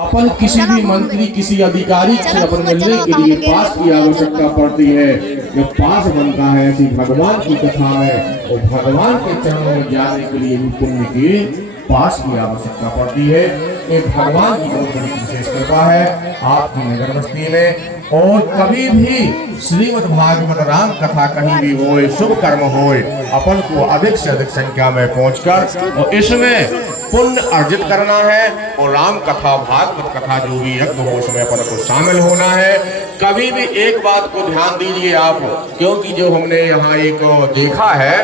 अपन किसी भी मंत्री किसी अधिकारी से अपन मिलने के लिए पास की आवश्यकता पड़ती है। जब पास बनता है ऐसी भगवान की कथा में और भगवान के चरणों में जाने के लिए भी पुण्य के पास की आवश्यकता पड़ती है। ये भगवान की बहुत बड़ी विशेष कृपा है आपकी नगर बस्ती में। और कभी भी श्रीमद् भागवत राम कथा कहीं भी होए, शुभ कर्म होए, अपन को अधिक से अधिक संख्या में पहुंचकर और इसमें पुण्य अर्जित करना है। और राम कथा भागवत कथा जो भी यज्ञ हो उसमें अपन को शामिल होना है। कभी भी एक बात को ध्यान दीजिए आप, क्योंकि जो हमने यहाँ एक देखा है,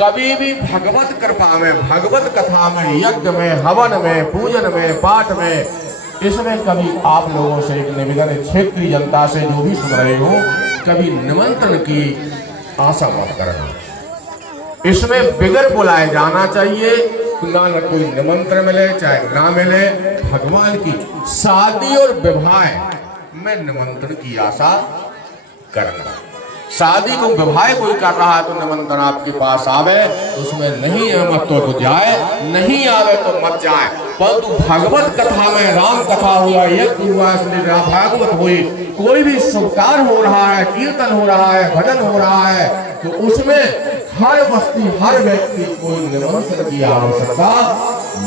कभी भी भगवत कृपा में, भगवत कथा में, यज्ञ में, हवन में, पूजन में, पाठ में, इसमें कभी आप लोगों से एक निवेदन है, क्षेत्रीय जनता से जो भी सुन रहे हो, कभी निमंत्रण की आशा मत करना। इसमें बिगर बुलाए जाना चाहिए, ना न कोई निमंत्रण मिले चाहे ना मिले। भगवान की शादी और विवाह में निमंत्रण की आशा करना। शादी को विवाह कोई कर रहा है तो निमंत्रण आपके पास आवे, उसमें नहीं है मत तो जाए, नहीं आवे तो मत जाए। परंतु भगवत कथा में, राम कथा हुआ, यज्ञ हुआ, भागवत हुई, कोई भी शुभकार हो रहा है, कीर्तन हो रहा है, भजन हो रहा है, तो उसमें हर बस्ती हर व्यक्ति को निमंत्रण की आवश्यकता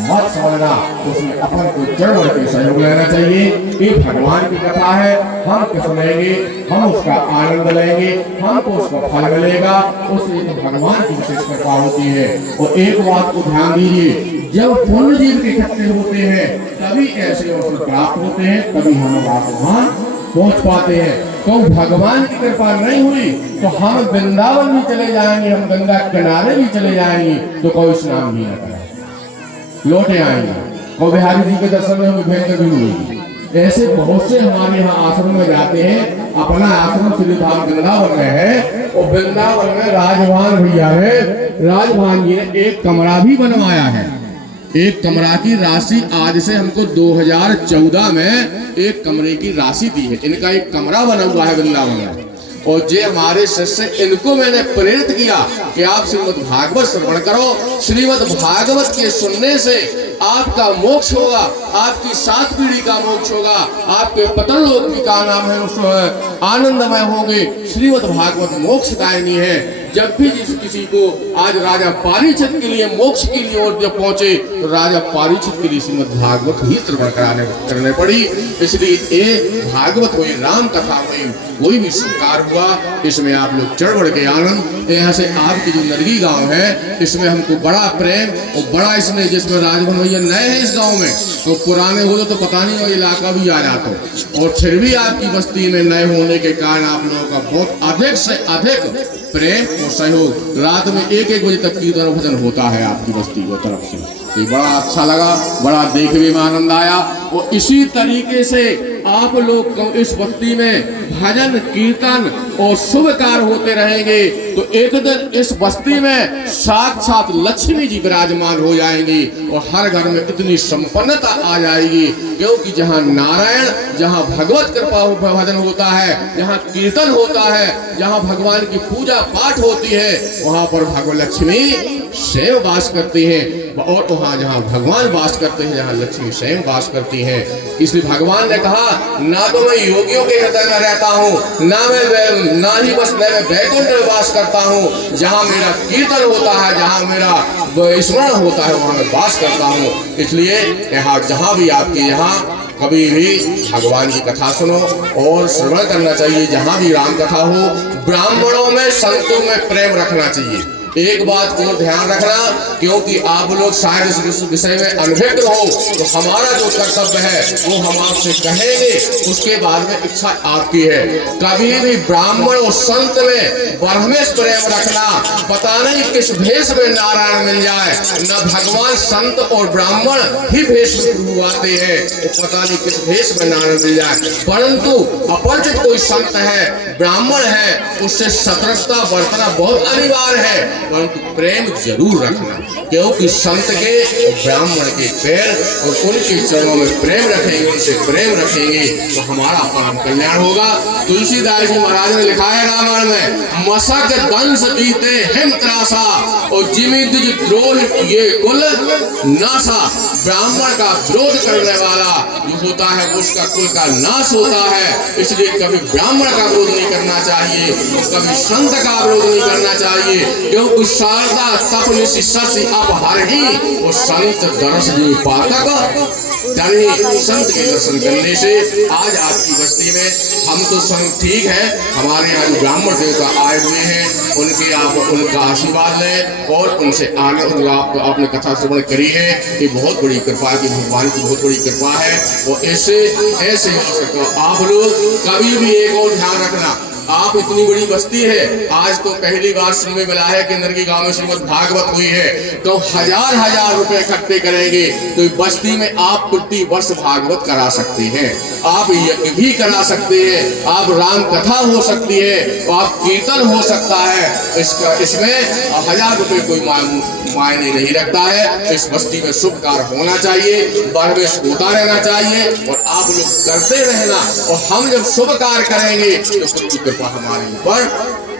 मत समझना। उसमें अपन को जड़ बढ़ के सहयोग लेना चाहिए। ये भगवान की कथा है, हम सुनेंगे, हम उसका आनंद लेंगे, हमको उसका फल मिलेगा। उससे तो भगवान की विशेष कृपा होती है। और एक बात को ध्यान दीजिए, जब पुण्य जीव के इकट्ठे होते हैं तभी ऐसे अवसर प्राप्त होते हैं, तभी हम भगवान पहुंच पाते हैं। तो भगवान की कृपा नहीं हुई तो हम वृंदावन भी चले जाएंगे, हम गंगा किनारे भी चले जाएंगे, तो कोई स्नान भी न करें, लौटे आएंगे, और बिहारी जी के दर्शन में हमें भेंट भी हुई। ऐसे बहुत से हमारे यहाँ आश्रम में जाते हैं। अपना आश्रम श्रीधाम वृंदावन में है, और वृंदावन में राजभान भैया है, राजभान जी ने एक कमरा भी बनवाया है। एक कमरा की राशि आज से हमको 2014 में एक कमरे की राशि दी है। इनका एक कमरा बना हुआ है वृंदावन में। और जे हमारे शिष्य, इनको मैंने प्रेरित किया कि आप श्रीमद् भागवत श्रवण करो। श्रीमद् भागवत के सुनने से आपका मोक्ष होगा, आपकी 7 पीढ़ी का मोक्ष होगा, आपके पतन लोक भी का नाम है उस आनंदमय होंगे। श्रीमद् भागवत मोक्षदायिनी है। जब भी किसी को आज राजा पारीक्षित के लिए मोक्ष की लिए और जब पहुंचे तो राजा पारीक्षित के लिए श्रीमद् भागवत ही श्रवण करने पड़ी। इसलिए ये भागवत हुई, राम कथा हुई, कोई भी स्वीकार हुआ, इसमें आप लोग चढ़ बढ़ के आनंद। यहाँ से आपकी जो नरगी गांव है इसमें हमको बड़ा प्रेम और बड़ा इसमें, जिसमें राजभवन भैया नए हैं इस गांव में, तो पुराने हो तो पता नहीं और इलाका भी आ जाता। और फिर भी आपकी बस्ती में नए होने के कारण आप लोगों का बहुत अधिक से अधिक प्रेम और सहयोग। रात में 1-1 बजे तक कीर्तन भजन होता है आपकी बस्ती की तरफ से। ये बड़ा अच्छा लगा, बड़ा देखने में आनंद आया। और इसी तरीके से आप लोग इस बस्ती में भजन कीर्तन और शुभ कार्य होते रहेंगे तो एक दिन इस बस्ती में साक्षात लक्ष्मी जी विराजमान हो जाएंगी और हर घर में इतनी संपन्नता आ जाएगी। क्योंकि जहाँ नारायण, जहाँ भगवत कृपा भजन होता है, जहाँ कीर्तन होता है, जहाँ भगवान की पूजा पाठ होती है, वहाँ पर भगवान लक्ष्मी स्वयं वास करती है। और वहाँ जहाँ भगवान वास करते हैं, जहाँ लक्ष्मी स्वयं वास करती है। इसलिए भगवान ने कहा, ना तो मैं योगियों के हृदय में रहता हूँ, ना ही बस मैं वैकुंठ में वास करता हूँ। जहाँ मेरा कीर्तन होता है, जहाँ मेरा स्मरण होता है, वहाँ मैं वास करता हूँ। इसलिए यहाँ जहाँ भी आपके यहाँ कभी भी भगवान की कथा सुनो और श्रवण करना चाहिए। जहाँ भी राम कथा हो, ब्राह्मणों में, संतों में प्रेम रखना चाहिए। एक बात को ध्यान रखना, क्योंकि आप लोग शायद इस विषय में अनभिज्ञ हो, तो हमारा जो कर्तव्य है वो हम आपसे कहेंगे, उसके बाद में इच्छा आपकी है। कभी भी ब्राह्मण और संत में ब्रह्मेश प्रेम रखना। पता नहीं किस भेष में नारायण मिल जाए, न भगवान संत और ब्राह्मण ही भेष में आते हैं, तो पता नहीं किस भेष में नारायण मिल जाए। परंतु अपरिचित कोई संत है, ब्राह्मण है, उससे सतर्कता बरतना बहुत अनिवार्य है। परंतु प्रेम जरूर रखना, क्योंकि संत के ब्राह्मण के पैर और उनके चरणों में प्रेम रखेंगे, उनसे प्रेम रखेंगे तो हमारा परम कल्याण होगा। तुलसीदास जी महाराज ने लिखा है रामायण में, मसक दंश बीते हिम त्रासा और जिमि द्विज द्रोह ये कुल नासा। ब्राह्मण का विरोध करने वाला जो होता है उसका कुल का नाश होता है, इसलिए कभी ब्राह्मण का विरोध नहीं करना चाहिए, कभी संत का विरोध नहीं करना चाहिए, क्योंकि शारदा तपन शिष्य अपहर ही वो संत दर्श जी पातक डरे। संत के दर्शन करने से आज आपकी बस्ती में हम तो संग ठीक है, हमारे यहाँ जो ब्राह्मण देवता आए हुए हैं उनके आप उनका आशीर्वाद लें और उनसे आने आपने कथा श्रवण करी है, ये बहुत बड़ी कृपा की, भगवान की बहुत बड़ी कृपा है। और ऐसे हो सकता आप लोग कभी भी एक और ध्यान रखना, आप इतनी बड़ी बस्ती है, आज तो पहली बार सुनने मिला है कि नरगी गांव में श्रीमद् भागवत हुई है, तो हजार रुपए इकट्ठे करेंगे तो बस्ती में आप प्रति वर्ष भागवत करा सकते हैं, आप यज्ञ भी करा सकते हैं, आप राम कथा हो सकती है, आप कीर्तन हो सकता है। इसमें 1000 रुपए कोई मायने नहीं रखता है। इस बस्ती में शुभ कार्य होना चाहिए, बरवेश होता रहना चाहिए और आप लोग करते रहना, और हम जब शुभ कार्य करेंगे तो कृपा हमारे ऊपर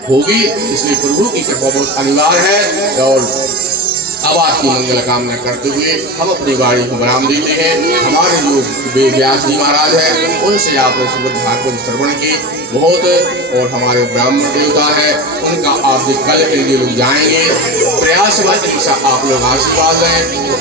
होगी, इसलिए प्रभु की कृपा बहुत अनिवार्य है। और अब आपकी मंगल कामना करते हुए हम अपनी वाणी को विराम देते हैं। हमारे जो व्यास जी महाराज हैं उनसे आपने श्रीमद् भागवत श्रवण की बहुत, और हमारे ब्राह्मण देवता है उनका आप जो कल के लिए लोग जाएंगे, प्रयास आप लोग आशीर्वाद लें,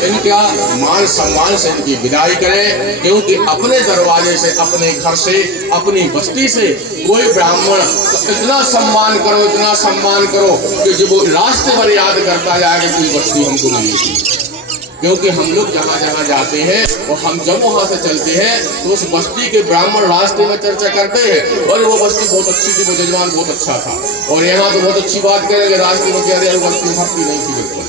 इनका मान सम्मान से इनकी विदाई करें, क्योंकि अपने दरवाजे से, अपने घर से, अपनी बस्ती से कोई ब्राह्मण तो इतना सम्मान करो, इतना सम्मान करो कि जब वो रास्ते पर याद करता जाएगा कोई बस्ती हमको मिलेगी। क्योंकि हम लोग जहाँ जहाँ जाते हैं और हम जब वहाँ से चलते हैं तो उस बस्ती के ब्राह्मण रास्ते में चर्चा करते हैं, और वो बस्ती बहुत अच्छी थी, वो जजमान बहुत अच्छा था, और यहाँ तो बहुत अच्छी बात करेंगे, रास्ते में कह रहे हैं बस्ती भक्ति नहीं थी बिल्कुल।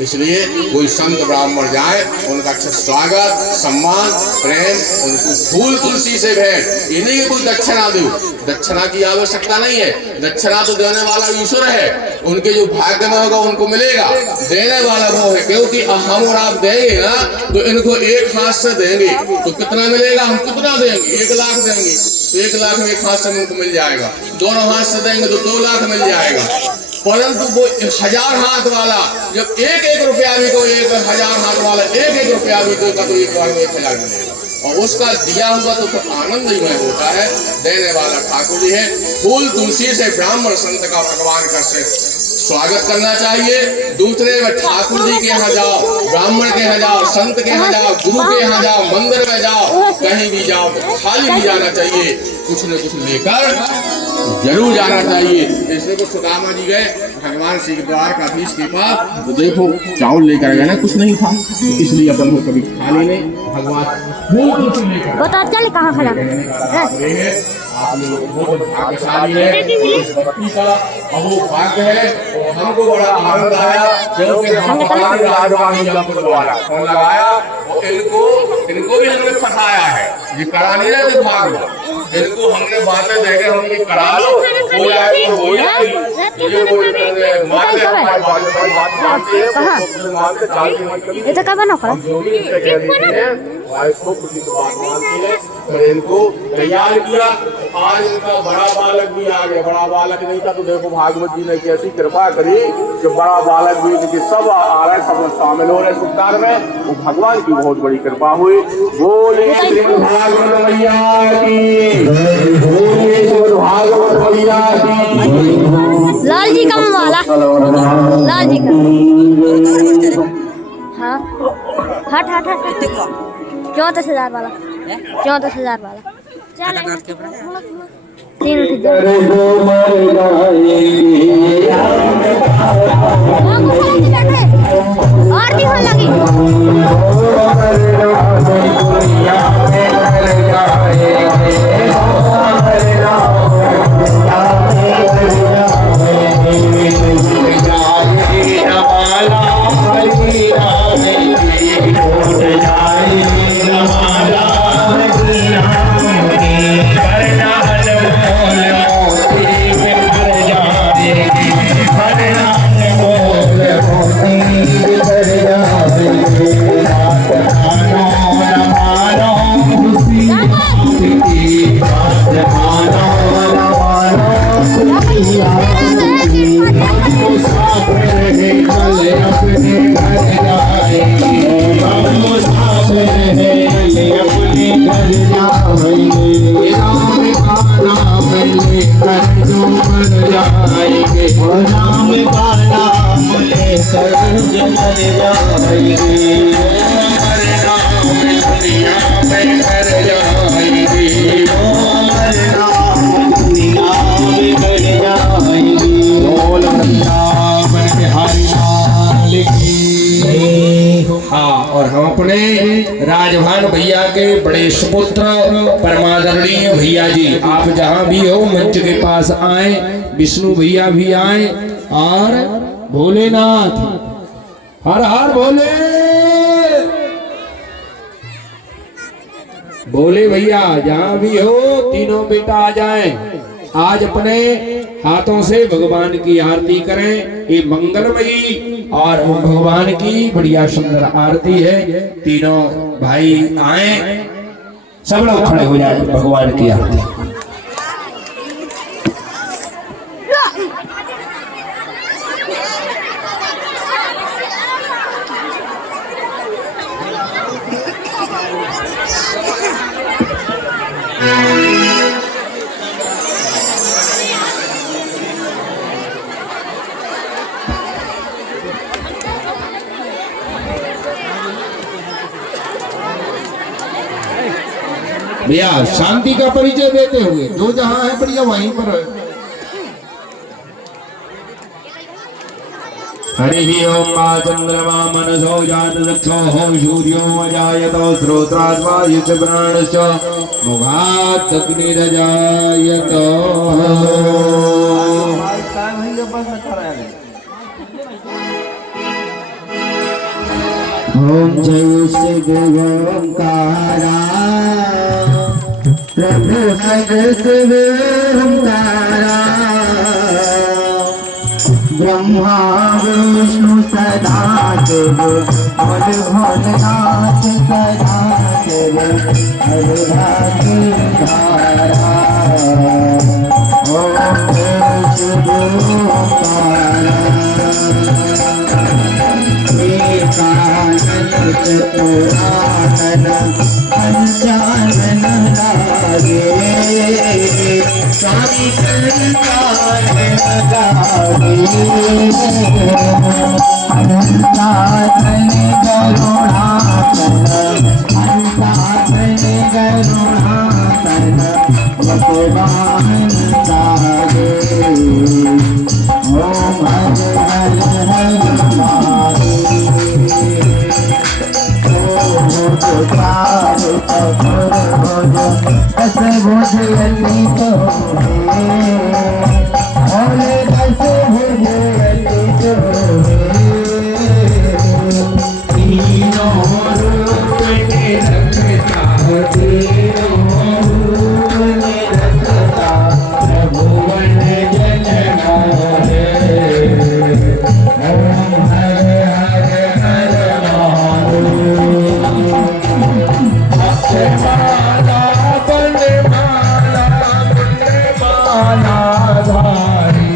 इसलिए कोई संत ब्राह्मण जाए उनका अच्छा स्वागत, सम्मान, प्रेम, उनको फूल तुलसी से भेंट, ये नहीं कोई दक्षिणा दो, दक्षिणा की आवश्यकता नहीं है, दक्षिणा तो देने वाला ईश्वर है, उनके जो भाग्य में होगा उनको मिलेगा, देने वाला वो है। क्योंकि हम और आप देंगे ना तो इनको एक हाथ से देंगे तो कितना मिलेगा, हम कितना देंगे, 1 लाख देंगे तो 1 लाख में एक हाथ से उनको मिल जाएगा, दोनों हाथ से देंगे तो 2 लाख मिल जाएगा। परंतु वो 1000 हाथ वाला जब 1-1 रुपया भी को, 1000 हाथ वाला 1-1 रुपया भी देगा तो एक बार में 1000 मिलेगा, और उसका दिया हुआ तो फिर आनंद ही में होता है। देने वाला ठाकुर जी है। फूल तुलसी से ब्राह्मण संत का भगवान का स्वागत करना चाहिए। दूसरे में ठाकुर जी के यहाँ जाओ, ब्राह्मण के यहाँ जाओ, संत के यहाँ जाओ, गुरु के यहाँ जाओ, मंदिर में जाओ, कहीं भी जाओ खाली नहीं जाना चाहिए, कुछ न कुछ लेकर जरूर जाना चाहिए। इसलिए को सुदामा जी गए भगवान श्री द्वारकाधीश के पास, तो देखो चावल लेकर गए ना, कुछ नहीं था, इसलिए अपन को कभी खाली नहीं, भगवान बता चल कहाँ खड़ा आप लोग बहुत भाग्यशाली है, इस भक्ति का बहुत भाग्य है, और हमको बड़ा आनंद आया क्योंकि हम द्वारा फोन लगाया, इनको भी हमने फंसाया है, ये करा नहीं रहे भाग, इनको हमने बातें देखे हमने करा लो, हो जाए हो जाए, ये तो कब बना खड़ा इनको तैयार किया। आज इनका बड़ा बालक भी आ गया, बड़ा बालक नहीं था तो देखो भागवत जी ने कैसी कृपा करी कि बड़ा बालक भी, क्योंकि सब आ रहे, सब शामिल हो रहे सुल्तान में, वो भगवान की बहुत बड़ी कृपा हुई। बोले श्रीमद् भागवत मैया की, बोले श्रीमद् भागवत मैया की। लाल जी का वाला, लाल जी का, हाँ हट हट हट 34,000 वाला, 34,000 वाला, चल 3 उठ जा आरती होने लगी। Hare Rama जाएंगे, राम का नाम लेकर जो मर जाएंगे, राम का नाम लेकर जो मर जाएंगे, हरे राम दुनिया में कर जाएंगे, हरे राम दुनिया में कर जाएंगे। बोल वृंदावन बिहारी लाल की। हाँ, और हम अपने राजभान भैया के बड़े सुपुत्र परमादरणीय भैया जी, आप जहाँ भी हो मंच के पास आए, विष्णु भैया भी आए, और भोलेनाथ हर हर भोले भोले भैया जहाँ भी हो तीनों बेटा आ जाएं। आज अपने हाथों से भगवान की आरती करें। ये मंगलमयी और भगवान की बढ़िया सुंदर आरती है। तीनों भाई आए, सब लोग खड़े हो जाए भगवान की आरती। भैया शांति का परिचय देते हुए जो जहां है बढ़िया वहीं पर है। हरि ओम मा चंद्रमा मनसो जात दक्षो हो सूर्यो अजायतो श्रोत्रात्मा युच प्राणश्च मुखात् अग्निरजायतो। ओम जय शिव ओंकारा प्रभु हर शिव ओंकारा ब्रह्मा विष्णु सदा शिव और भोलेनाथ सदा शिव हर भाग्य धारा। ओम जय शिव ओंकारा चतुरानन पंचानन लागे स्वामी कल्याण लागे हंसाधन गरुड़ाधन हंसाधन गरुड़ाधन भगवान लागे। ओम हर हर हर महादेव। दस भुजयती तो भोले दस भुजयती तो तीनों रूप में रखता तीनों रूप में रखता प्रभुवन जनना है। ओम हर हर हर माला बन माला धारी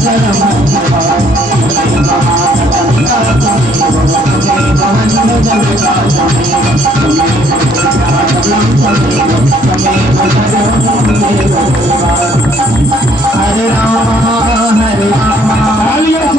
हरे राम हरे राम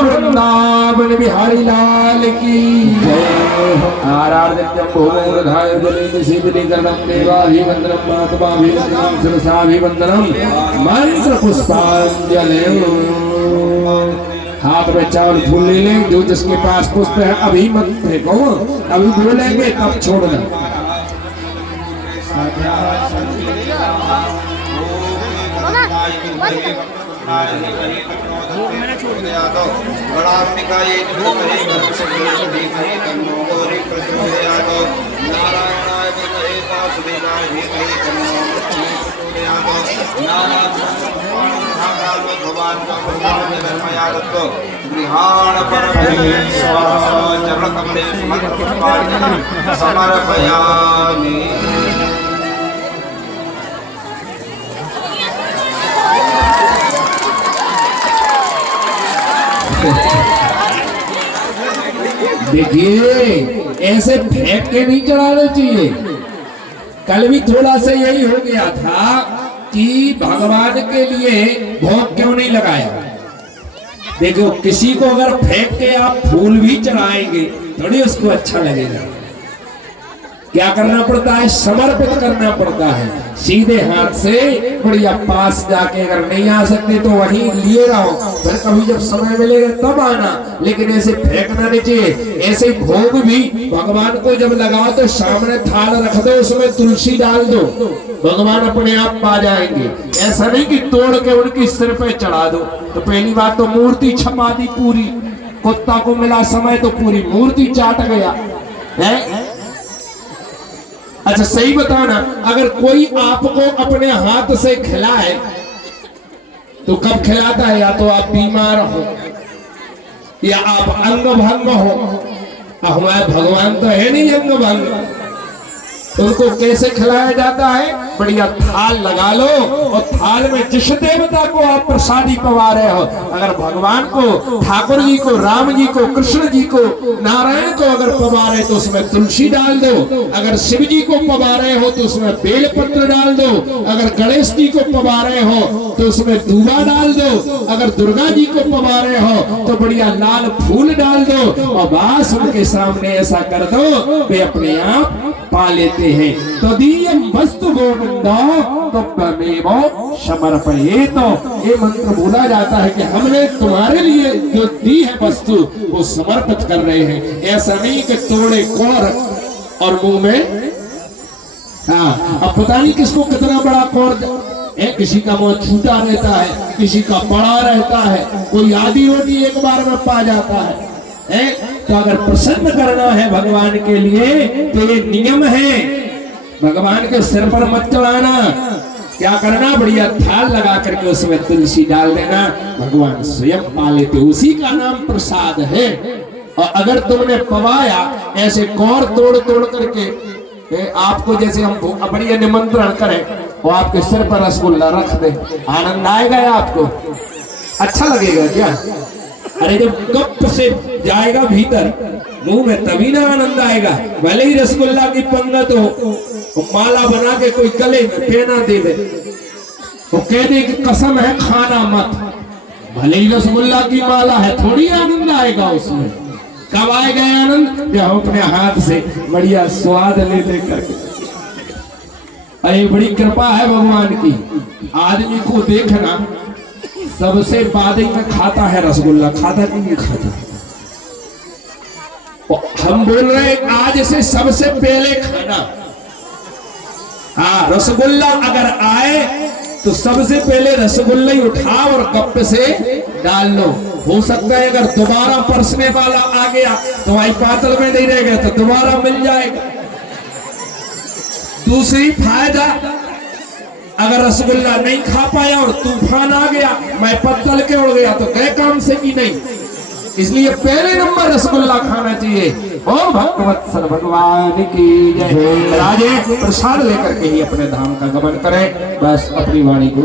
वृंदावन बिहारी लाल की आराध्यम भूमोधाय जलेन शिवलिंगम देवाभिवंदनम मातवाभिवंदनम शिरसाभिवंदनम मंत्र पुष्पांजलि। हाथ में चावल फूल ले लें, जो जिसके पास पुष्प है अभी मत फेंको, अभी बोलेंगे तब छोड़ना। समर्पयामि। देखिए ऐसे फेंक के नहीं चढ़ाना चाहिए। कल भी थोड़ा सा यही हो गया था कि भगवान के लिए भोग क्यों नहीं लगाया। देखो किसी को अगर फेंक के आप फूल भी चढ़ाएंगे थोड़ी उसको अच्छा लगेगा। क्या करना पड़ता है, समर्पित करना पड़ता है सीधे हाथ से। बढ़िया पास जाके अगर नहीं आ सकते तो वहीं लिए रहो, फिर कभी जब समय मिलेगा तब आना, लेकिन ऐसे फेंकना नहीं चाहिए। ऐसे भोग भी भगवान को जब लगाओ तो सामने थाल रख दो, उसमें तुलसी डाल दो, भगवान अपने आप पा जाएंगे। ऐसा नहीं कि तोड़ के उनकी सिर पे चढ़ा दो। तो पहली बात तो मूर्ति छपा दी पूरी, कुत्ता को मिला समय तो पूरी मूर्ति चाट गया है। अच्छा सही बताना, अगर कोई आपको अपने हाथ से खिलाए तो कब खिलाता है? या तो आप बीमार हो या आप अंग भंग हो। हमारे भगवान तो है नहीं अंग भंग, तो उनको कैसे खिलाया जाता है? बढ़िया थाल लगा लो और थाल में जिस देवता को आप प्रसादी पवा रहे हो, अगर भगवान को, ठाकुर जी को, राम जी को, कृष्ण जी को, नारायण को अगर पवा रहे तो उसमें तुलसी डाल दो, अगर शिव जी को पवा रहे हो तो उसमें बेल पत्र डाल दो, अगर गणेश जी को पवा रहे हो तो उसमें दूबा डाल दो, अगर दुर्गा जी को पवा रहे हो तो बढ़िया लाल फूल डाल दो और बस उनके सामने ऐसा कर दो वे अपने आप पा लेते हैं। तो दीयम वस्तु गोविंदो तो त्वमेवो समर्पयेत। तो ये मंत्र बोला जाता है कि हमने तुम्हारे लिए जो दी है वस्तु वो समर्पित कर रहे हैं। ऐसा नहीं कि तोड़े कोर और मुंह में, हाँ अब पता नहीं किसको कितना बड़ा कोर है, किसी का मुंह छूटा रहता है, किसी का बड़ा रहता है, कोई आधी रोटी एक बार में पा जाता है। तो अगर प्रसन्न करना है भगवान के लिए तो ये नियम है, भगवान के सिर पर मत चढ़ाना। क्या करना, बढ़िया थाल लगा करके उसमें तुलसी डाल देना, भगवान स्वयं पा लेते, उसी का नाम प्रसाद है। और अगर तुमने पवाया ऐसे कौर तोड़ तोड़ करके, आपको जैसे हम बढ़िया निमंत्रण करें और आपके सिर पर रसगुल्ला रख दे, आनंद आएगा आपको? अच्छा लगेगा क्या? अरे जब कप से जाएगा भीतर मुंह में तभी ना आनंद आएगा। भले ही रसगुल्ला की पंगत हो, माला बना के कोई गले में पहना दे दे, वो कह दे कि कसम है खाना मत, भले ही रसगुल्ला की माला है, थोड़ी आनंद आएगा उसमें। कब आएगा आनंद? जब हम अपने हाथ से बढ़िया स्वाद ले ले करके। अरे बड़ी कृपा है भगवान की, आदमी को देखना सबसे बाद में खाता है रसगुल्ला, खाता कि नहीं खाता? हम बोल रहे हैं आज से सबसे पहले खाना, हाँ रसगुल्ला अगर आए तो सबसे पहले रसगुल्ला ही उठाओ और कप से डाल लो। हो सकता है अगर दोबारा परसने वाला आ गया तो भाई पातल में नहीं रह गया तो दोबारा मिल जाएगा। दूसरी फायदा, अगर रसगुल्ला नहीं खा पाया और तूफान आ गया, मैं पत्तल के उड़ गया तो गए काम से कि नहीं। इसलिए पहले नंबर रसगुल्ला खाना चाहिए। ओम भगवत्सल भगवान की जय। राजे प्रसाद लेकर के ही अपने धाम का गमन करें, बस अपनी वाणी को